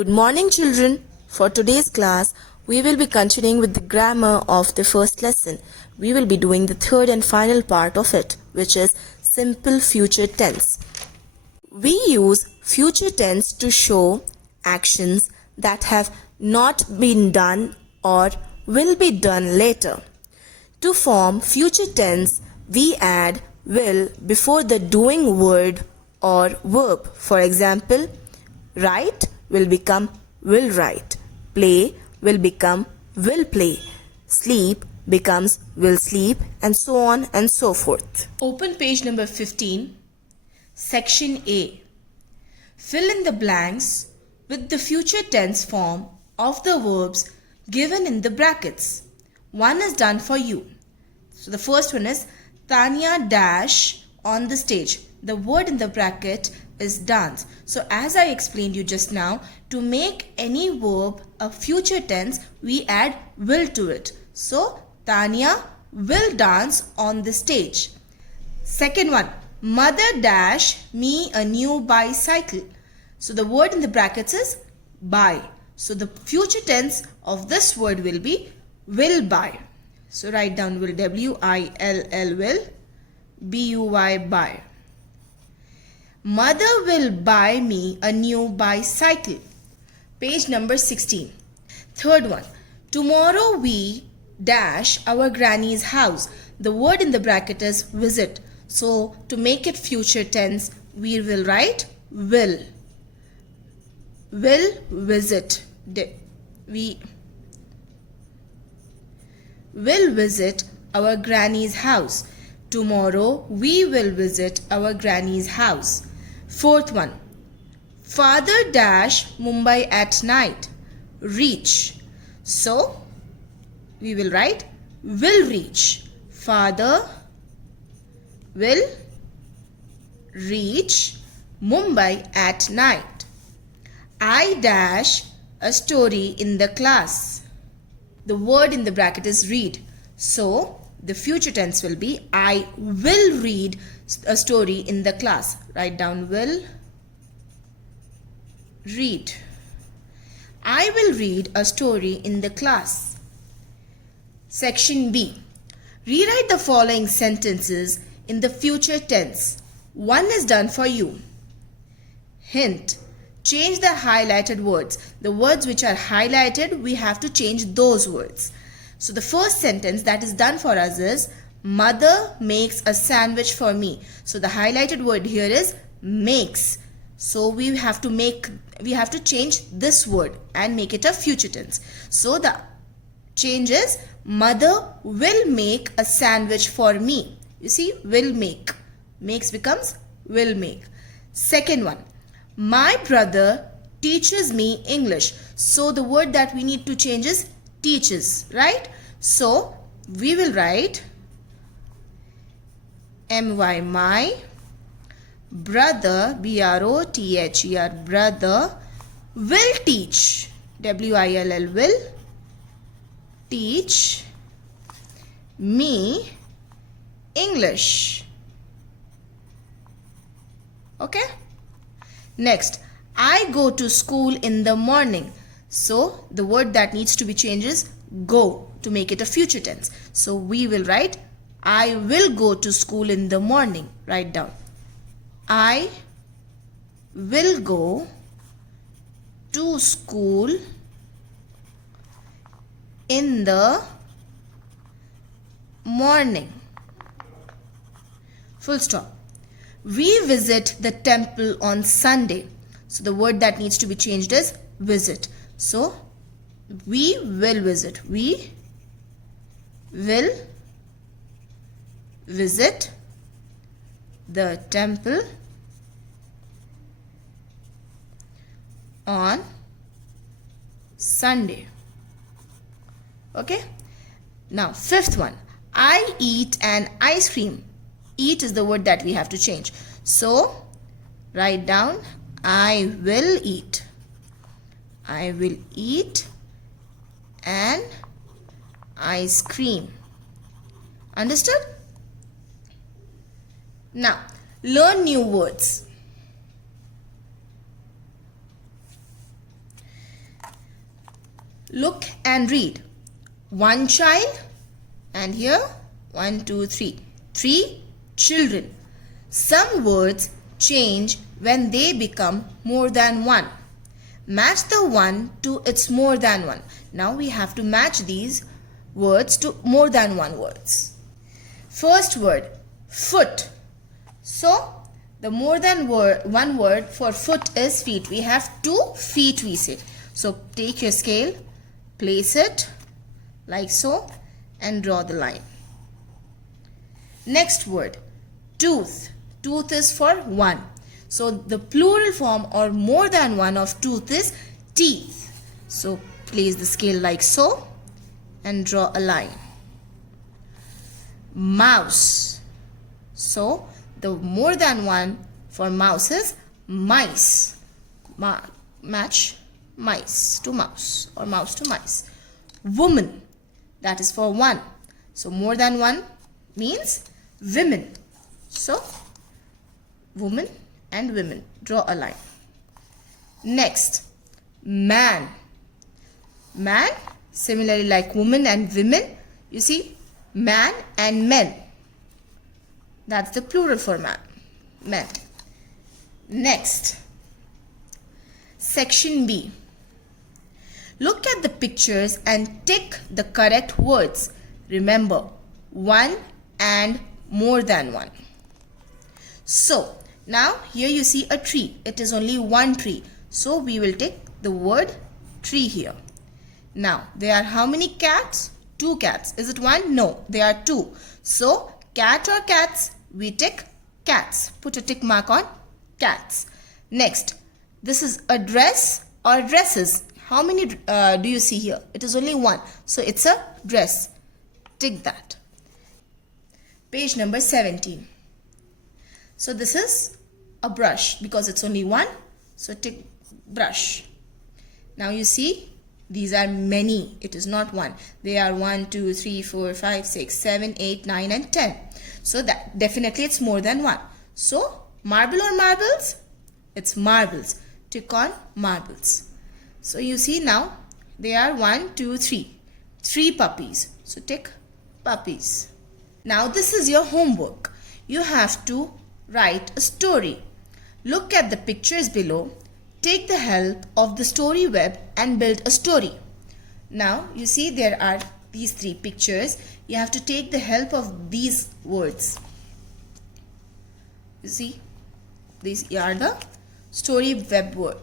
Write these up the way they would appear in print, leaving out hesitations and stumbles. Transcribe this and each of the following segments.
Good morning, children. For today's class, we will be continuing with the grammar of the first lesson. We will be doing the third and final part of it, which is simple future tense. We use future tense to show actions that have not been done or will be done later. To form future tense, we add will before the doing word or verb. For example, write will become will write. Play will become will play. Sleep becomes will sleep, and so on and so forth. Open page number 15, section A. Fill in the blanks with the future tense form of the verbs given in the brackets. One is done for you. So the first one is Tanya dash on the stage. The word in the bracket is dance. So as I explained you just now, to make any verb a future tense, we add will to it. So Tanya will dance on the stage. Second one, mother dash me a new bicycle. So the word in the brackets is buy. So the future tense of this word will be will buy. So write down will, W-I-L-L will, B-U-Y buy. Mother will buy me a new bicycle. Page number 16. Third one, tomorrow we dash our granny's house. The word in the bracket is visit. So to make it future tense, we will write will. Will visit. We will visit our granny's house. Tomorrow we will visit our granny's house. Fourth one, father dash Mumbai at night. Reach. So we will write will reach. Father will reach Mumbai at night. I dash a story in the class. The word in the bracket is read. So the future tense will be I will read a story in the class. Write down will read. I will read a story in the class. Section B. Rewrite the following sentences in the future tense. One is done for you. Hint. Change the highlighted words. The words which are highlighted, we have to change those words. So the first sentence that is done for us is mother makes a sandwich for me. So the highlighted word here is makes. So we have to change this word and make it a future tense. So the change is mother will make a sandwich for me. You see, will make. Makes becomes will make. Second one, my brother teaches me English. So the word that we need to change is teaches, right? So we will write my, my brother, B-R-O-T-H-E-R, brother will teach, W-I-L-L will teach me English. Okay? Next, I go to school in the morning. So the word that needs to be changed is go to make it a future tense. So we will write I will go to school in the morning. Write down I will go to school in the morning. Full stop. We visit the temple on Sunday. So the word that needs to be changed is visit. So we will visit. We will visit the temple on Sunday. Okay. Now fifth one. I eat an ice cream. Eat is the word that we have to change. So write down I will eat. I will eat an ice cream. Understood? Now, learn new words. Look and read. One child, and here 1, 2, 3. 3 children. Some words change when they become more than one. Match the one to its more than one. Now we have to match these words to more than one words. First word, foot. So the more than one word for foot is feet. We have 2 feet, we say. So take your scale, place it like so, and draw the line. Next word, tooth. Tooth is for one. So the plural form or more than one of tooth is teeth. So place the scale like so and draw a line. Mouse. So the more than one for mouse is mice. Match mice to mouse or mouse to mice. Woman. That is for one. So more than one means women. So woman and women. Draw a line. Next, man. Man, similarly like woman and women, you see, man and men. That's the plural for man. Men. Next, section B. Look at the pictures and tick the correct words. Remember, one and more than one. So, now here you see a tree. It is only one tree. So, we will take the word tree here. Now, there are how many cats? 2 cats. Is it one? No, there are 2. So, cat or cats, we tick cats. Put a tick mark on cats. Next, this is a dress or dresses. How many do you see here? It is only one. So, it's a dress. Tick that. Page number 17. So, this is a brush because it's only one. So, tick brush. Now, you see, these are many. It is not one. They are 1, 2, 3, 4, 5, 6, 7, 8, 9 and 10. So, that definitely it's more than one. So, marble or marbles? It's marbles. Tick on marbles. So, you see now, they are 1, 2, 3. 3 puppies. So, tick puppies. Now, this is your homework. You have to write a story. Look at the pictures below. Take the help of the story web and build a story. Now, you see there are these 3 pictures. You have to take the help of these words. You see, these are the story web word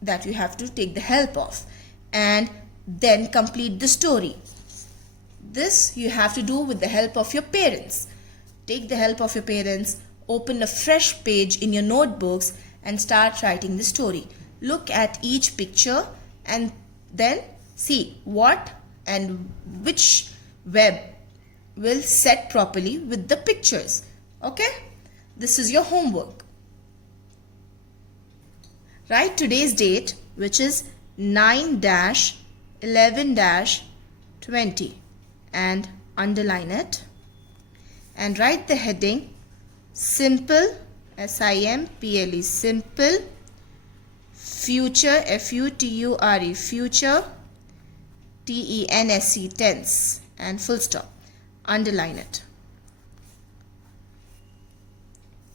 that you have to take the help of and then complete the story. This you have to do with the help of your parents. Take the help of your parents, open a fresh page in your notebooks and start writing the story. Look at each picture and then see what and which web will set properly with the pictures. Okay? This is your homework. Write today's date, which is 9-11-20 and underline it and write the heading simple, S-I-M-P-L-E, simple, future, F-U-T-U-R-E, future, T-E-N-S-E, tense and full stop. Underline it.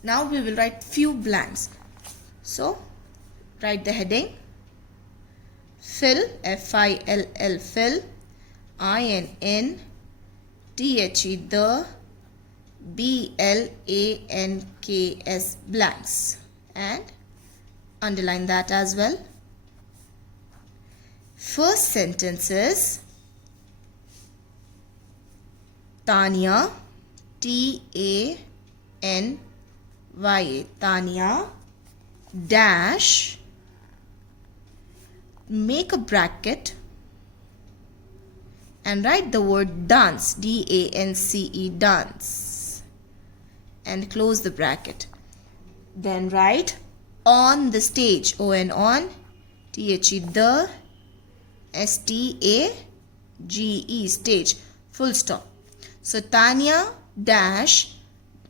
Now we will write few blanks. So, write the heading fill, F-I-L-L, fill, I-N-N-T-H-E, the, B-L-A-N-K-S, blanks, and underline that as well. First sentence is Tanya, T-A-N-Y-A, Tanya dash, make a bracket and write the word dance, D-A-N-C-E, dance, and close the bracket. Then write on the stage, O-N, on, T-H-E, the, S-T-A-G-E, stage, full stop. So, Tanya dash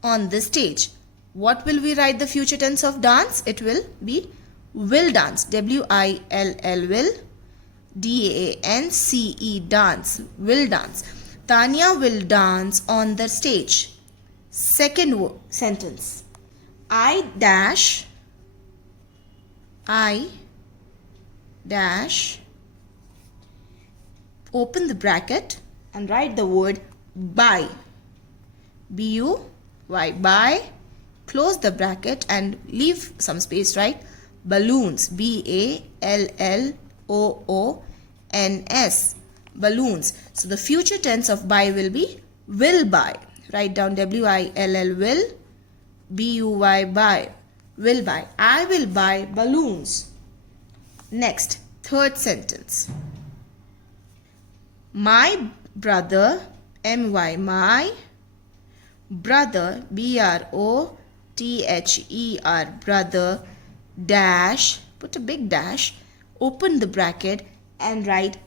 on the stage. What will we write the future tense of dance? It will be will dance, W-I-L-L, will D-A-N-C-E, dance, will dance. Tanya will dance on the stage. Second sentence. I dash open the bracket and write the word buy. B-U-Y, buy. Close the bracket and leave some space, right? Balloons, B-A-L-L-O-O-N-S, balloons. So the future tense of buy will be will buy. Write down W-I-L-L, will, B-U-Y, buy, will buy. I will buy balloons. Next, third sentence. My brother, M-Y, my brother, B-R-O-T-H-E-R, brother, dash, put a big dash, open the bracket and write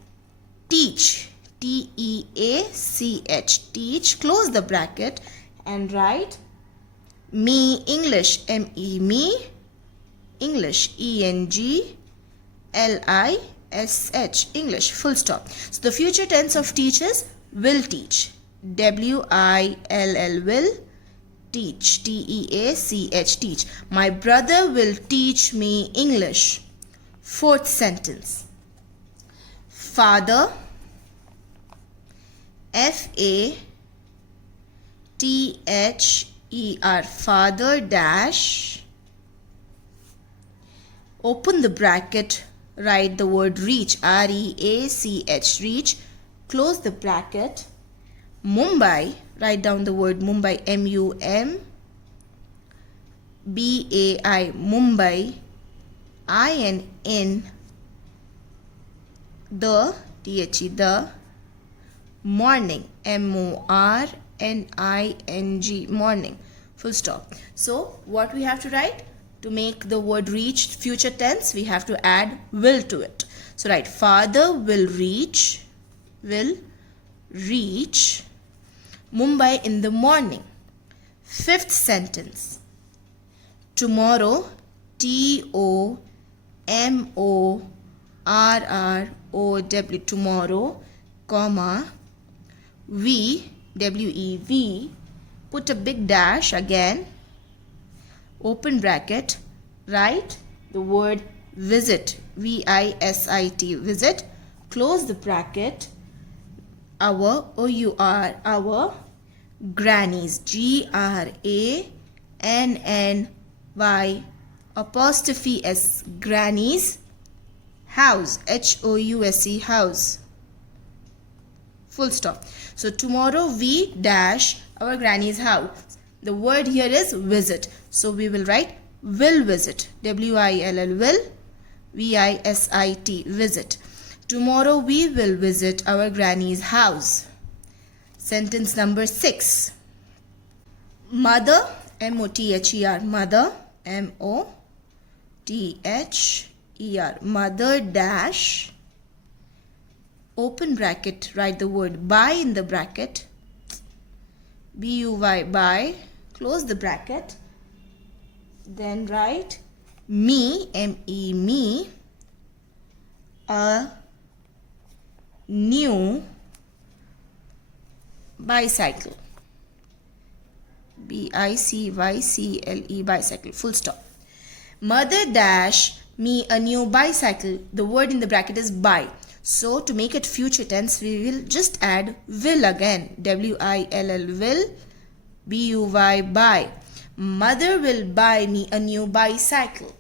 teach, T-E-A-C-H, teach, close the bracket and write me, English, M-E, me, English, E-N-G-L-I-S-H, English, full stop. So the future tense of teach is will teach, W-I-L-L, will, teach, T-E-A-C-H, teach. My brother will teach me English. Fourth sentence. Father, F-A-T-H-E-R, father dash, open the bracket, write the word reach, R-E-A-C-H, reach, close the bracket. Mumbai, write down the word Mumbai, M-U-M-B-A-I, Mumbai, I-N-N, the, T-H-E, the, morning, M-O-R-N-I-N-G, morning, full stop. So what we have to write? To make the word reach future tense, we have to add will to it. So write father will reach Mumbai in the morning. Fifth sentence. Tomorrow, T-O-M-O-R-R-O-W, tomorrow, comma, we, W-E-V, put a big dash again, open bracket, write the word visit, V-I-S-I-T, visit, close the bracket, our, O-U-R, our grannies, G-R-A-N-N-Y, apostrophe S, grannies, house, H-O-U-S-E, house, full stop. So tomorrow we dash our granny's house. The word here is visit. So we will write will visit, W-I-L-L, will, V-I-S-I-T, visit. Tomorrow we will visit our granny's house. Sentence number 6. Mother, M-O-T-H-E-R, mother, M-O-T-H-E-R, mother dash, open bracket, write the word buy in the bracket, B-U-Y, buy, close the bracket, then write me, M-E, me, a new bicycle, B-I-C-Y-C-L-E, bicycle, full stop. Mother dash me a new bicycle. The word in the bracket is buy. So to make it future tense, we will just add will again, W-I-L-L, will, B-U-Y, buy. Mother will buy me a new bicycle.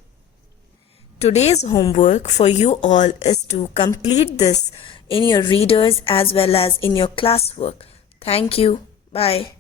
Today's homework for you all is to complete this in your readers as well as in your classwork. Thank you. Bye.